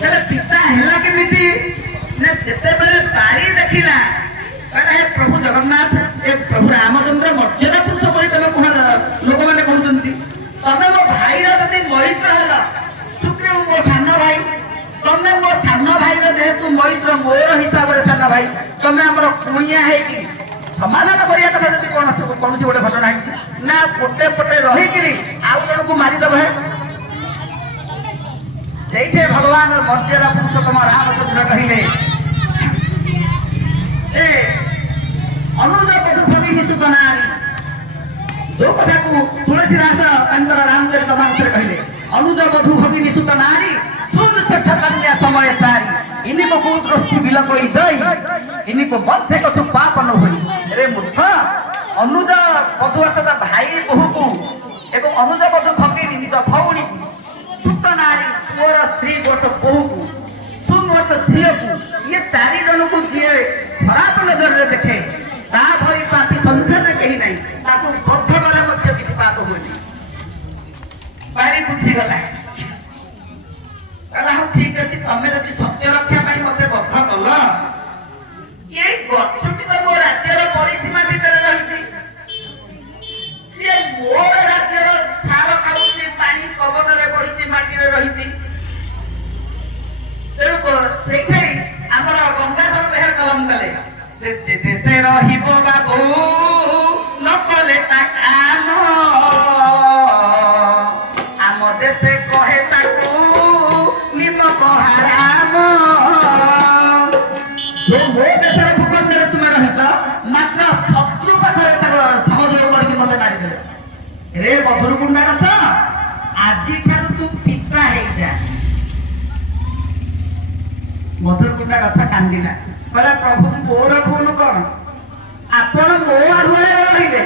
तेरे पिता हैला केमिति ने जते बेले बाली देखिला कहला हे प्रभु जगन्नाथ ए प्रभु रामचंद्र मर्यादा पुरुष बोली तमे कहला लोक माने कहउचंती तमे मो भाई रा जति मैत्र हला सुग्रीव मो सानो भाई तमे मो सानो भाई रा जेहेतु मैत्र मोर हिसाब रे सानो भाई तमे हमर कुणिया हेकी समाधान करिया कथा जति कोन सी गोटे घटना है ना पोटे पोटे रही गिरी आउ जन को मारी दबे जैसे भगवान मर्यादा पुरुषोत्तम रामचंद्र कहिले ए अनुज बधु भगिनी सुत नारी जो कथा को तुलसीदास अंतर रामचरित मानस कहिले अनुज बधु भगिनी सुत नारी सुन सेठ कन्या समय तारी इनी को को दृष्टि बिल कोई दई इनी को बंधे को तू पाप न होई रे मूर्ख अनुज बधु अर्थात भाई बहु को एवं अनुज बधु भगिनी निज भौणी सुत नारी पुअर स्त्री गोट बहु को सुन गोट झील को ये चारि जन को जीए खराब नजर रे देखे ता भई पापी संसार रे कहीं नहीं ताको बद्ध गले मध्य किछि पाप होई पारी बुझी गला कहला हो ठीक अछि तमे जदि सत्य रक्षा पई मते बद्ध कल ये गछटी तो मो राज्यर परिसीमा भीतर रहिछि से मोर राज्यर सार खाउछि पानी पवन रे पडिछि माटी रे रहिछि तेणु को सेठै हमर गंगाधर मेहर कलम कले जे देशे रहिबो बाबू न कले ता काम आम देशे कहे ताकू निमक हराम जो मो देशर भूखंड रे तुमे रहिछ मात्र शत्रु पाखरे सहयोग करके मते मारि देले रे बधुर गुंडा कछ आजि ठारू तू पिता हेई जा मधुर गुंडा कछ कांदिला कहला प्रभु मोर भूल कौन आपण मो आढ़ुआरे रहिले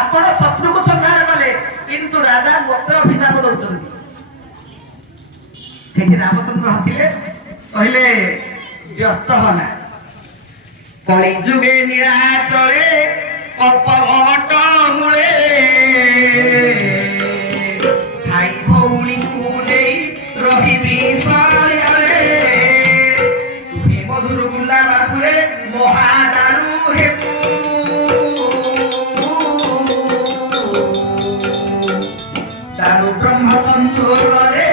आपण शत्रु को संहार कले किंतु राजा मते अभिशाप दउछन्ति सेठी रामचंद्र हसिले कहले व्यस्त होना कली जुगे निराचले कपट मूले भाई भौणी को नहीं रहिबी सरियाले तुहे मधुर गुंडा बापुरे महादारू हेतु दारू ब्रह्म संचोरे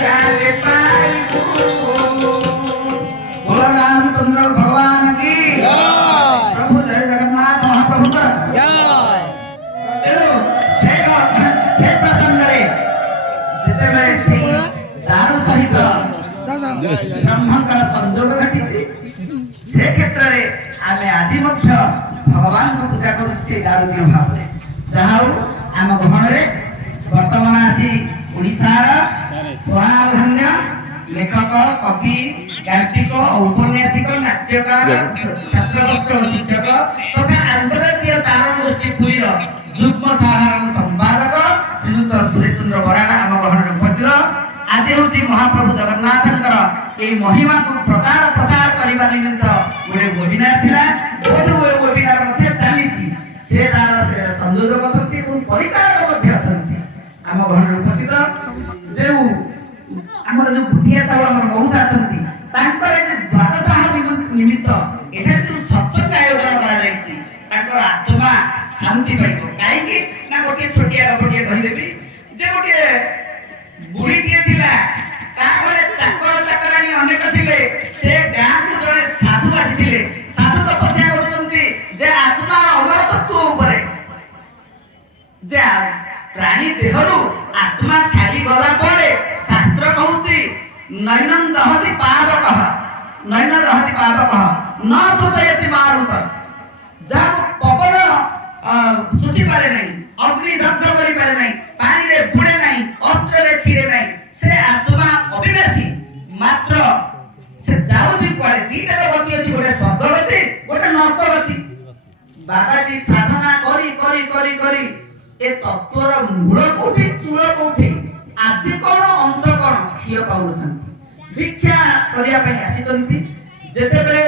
जारे पाइबू बोलो रामचंद्र भगवान की प्रभु जय जगन्नाथ महाप्रभु कर से प्रसंग रे जेते दारू सहित ब्रह्मकर संयोग घटी से क्षेत्र रे आमे आदि मध्य भगवान को पूजा करू से दारू दिन भाव रे जहाउ आम गहन रे वर्तमान आसी ओडिसार स्वनामधन्य लेखक कवि गायिक औपन्यासिक नाट्यकार छात्र शिक्षक तथा अंतर्राष्ट्रीय चारण गोष्ठी पुरीर युग्म साधारण संपादक श्रीयुक्त सुरेश चंद्र बराड़ा आम गहन उपस्थित आज हूँ महाप्रभु जगन्नाथंकर ये महिमा को प्रचार प्रसार करने निमित्त गोटे वेबिनार थिला बोध हुए वेबिनार मध्य चली से तार संयोजक अछंती और परिचालक मध्य अछंती आम घर उपस्थित जो हमर जो भुतिया साहब हमर मौसा अछंती तांकर जे द्वादशाह निमित्त एठा जो सत्संग आयोजन करा जायछि तांकर आत्मा शांति पाइबो काहे कि ना गोटे छोटिया गपटिया कहि देबी जे गोटे बुढ़ीटिए थिला ता घरे चाकर चाकराणी अनेक थिले से गाँ को जड़े साधु आसिथिले साधु तपस्या करूछन्ती जे आत्मा अमर तत्व ऊपर जे प्राणी देहरु आत्मा छाड़ी गला परे शास्त्र कहूची नैनं दहति पावकः नैन दहति पावकः न शोषयति मारुत जाको पवन सुसी पारे नहीं अग्नि दग्ध करि पारे नहीं पानी रे बुड़े नहीं अस्त्र रे छिड़े नहीं से आत्मा अविनाशी मात्र से जाउची पड़े दीटा गति अछि गोटे स्वर्ग गति गोटे नरक गति बाबाजी साधना करी करी करी करी ए तत्वर मूल कोठी चूल कोठी आदि कोन अंत कोन खिय पाउलथन भिक्षा करिया पई आसी चंती जेते बेले